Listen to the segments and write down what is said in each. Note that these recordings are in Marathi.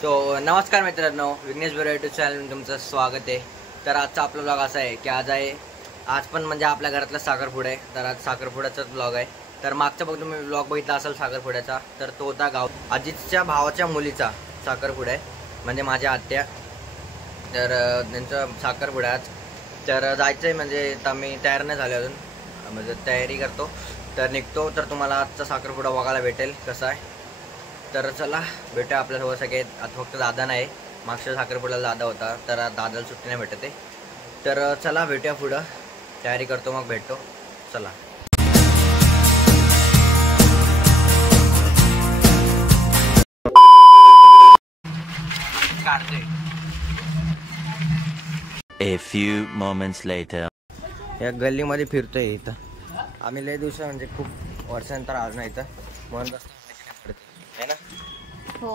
सो नमस्कार मित्रांनो, विघ्नेश बोरे यूट्यूब चॅनल तुमचं स्वागत आहे। तर आजचा आपला ब्लॉग असा आहे की आज पण म्हणजे आपल्या घरातला साखरपुडा आहे। तर आज साखरपुड्याचाच ब्लॉग आहे। तर मागचा बघ तुम्ही ब्लॉग बघितला असेल साखरपुड्याचा, तर तो होता गाव अजितच्या भावाच्या मुलीचा साखरपुडा आहे, म्हणजे माझ्या आत्या। तर त्यांचा साखरपुडा आज तर जायचं आहे, म्हणजे आम्ही तयार नाही झाले अजून, म्हणजे तयारी करतो तर निघतो। तर तुम्हाला आजचा साखरपुडा बघायला भेटेल कसा आहे। तर चला भेटूया आपल्यासोबत सगळे। आता फक्त दादा नाही, मागच्या साखरपुड्याला दादा होता, तर दादाला सुट्टी नाही भेटते। तर चला भेटूया, पुढं तयारी करतो मग भेटतो, चला। A few moments later. या गल्लीमध्ये फिरतोय इथं आम्ही लय दिवस, म्हणजे खूप वर्षांतर आज नाही इथं, म्हणून आहे ना।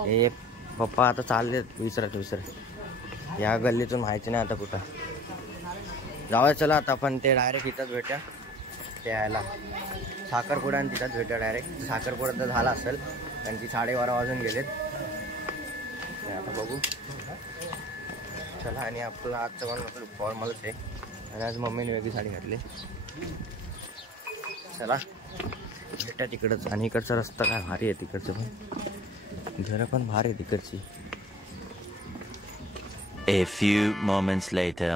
हे पप्पा आता चालले विसरत या गल्लीतून माहिती नाही आता कुठं जाऊया। चला आता आपण ते डायरेक्ट इथंच भेटूया, ते यायला साखरपुडा आणि तिथंच भेटूया डायरेक्ट। साखरपुडा तर झाला असेल कारण की 12:30 वाजून गेलेत, आता बघू। चला, आणि आपला आजचं पण फॉर्मलच आहे, आणि आज मम्मीने वेगळी साडी घातली। चला भेटा तिकडच, आणि इकडचा रस्ता काय भारी आहे, तिकडचं पण घरं पण भारी आहे तिकडची। A few moments later.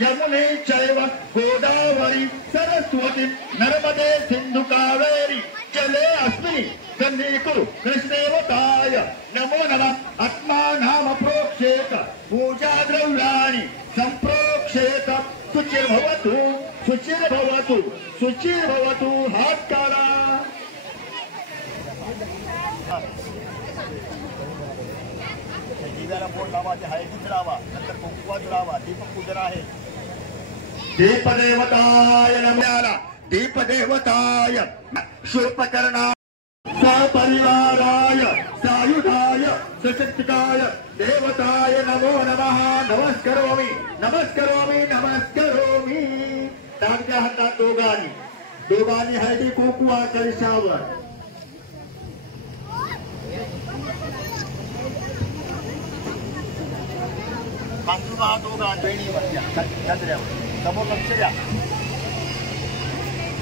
यमुने चैव गोदावरी सरस्वती नर्मदे सिंधु कावेरी जले अस्मिन् सन्निधिं कुरु कृष्णदेवताय नमो नमः। आत्मानां प्रोक्षेत पूजा द्रव्याणि संप्रोक्षेत शुचिर्भवतु शुचिर्भवतु शुचिर्भवतु। हात काढा। दिव्याला बोट लावा, ते हळदीत लावा, नंतर कुंकवात लावा, दीपक पूजन आहे। दीपदेवताय नमः। दीपदेवताय शूर्पकर्णाय सपरिवाराय सायुधाय सशक्तिकाय देवताय नमो नमः। नमस्करोमि नमस्करोमि नमस्करोमि। डाव्या हातात दोघांनी हळदी कुंकवा कलशावर।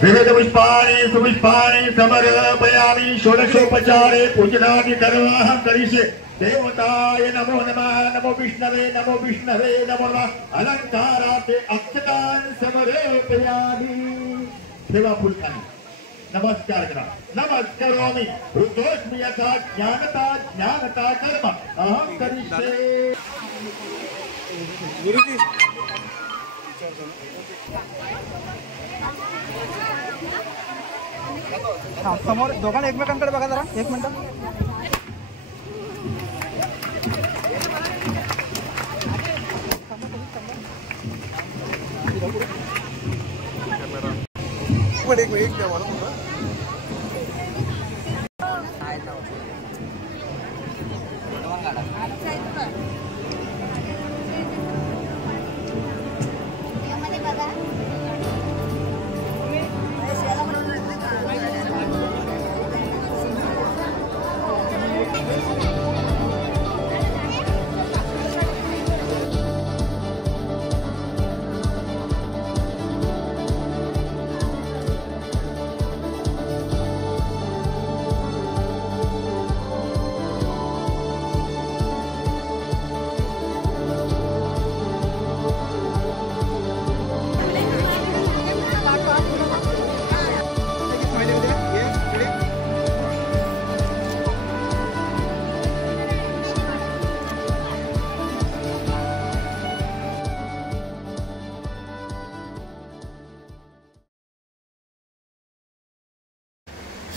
विविध पुष्पाणि सुपुष्पाणि समर्पयामि। षोडशोपचारे पूजनादि कर्माहं करिष्ये। देवताय नमो नमः। नमो विष्णवे नमो विष्णवे नमो नमः। अलंकाराते अक्षतान् समर्पयामि। ठेवा फुलखानी, नमस्कार करा। नमस्करोमि रुद्रोष्मि यथा ज्ञानता कर्म अहं करिष्ये। गुरुजी समोर दोघांना एकमेकांकडे बघा जरा, एक मिनिट।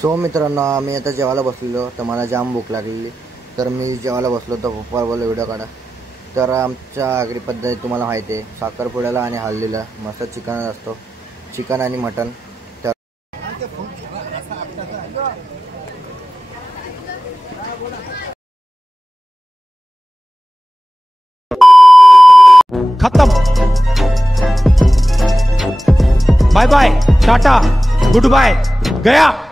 सो मित्रांनो, आम्ही आता जेवायला बसलेलो, तर मला जाम भूक लागलेली, तर मी जेवायला बसलो, तर पप्पा बोलले व्हिडिओ काढा। तर आमच्या आगरी पद्धती तुम्हाला माहिती आहे, साखरपुड्याला आणि हल्दीला मस्त चिकन असतो, चिकन आणि मटन। तर खत्म, bye bye, ta-ta. Good bye गया.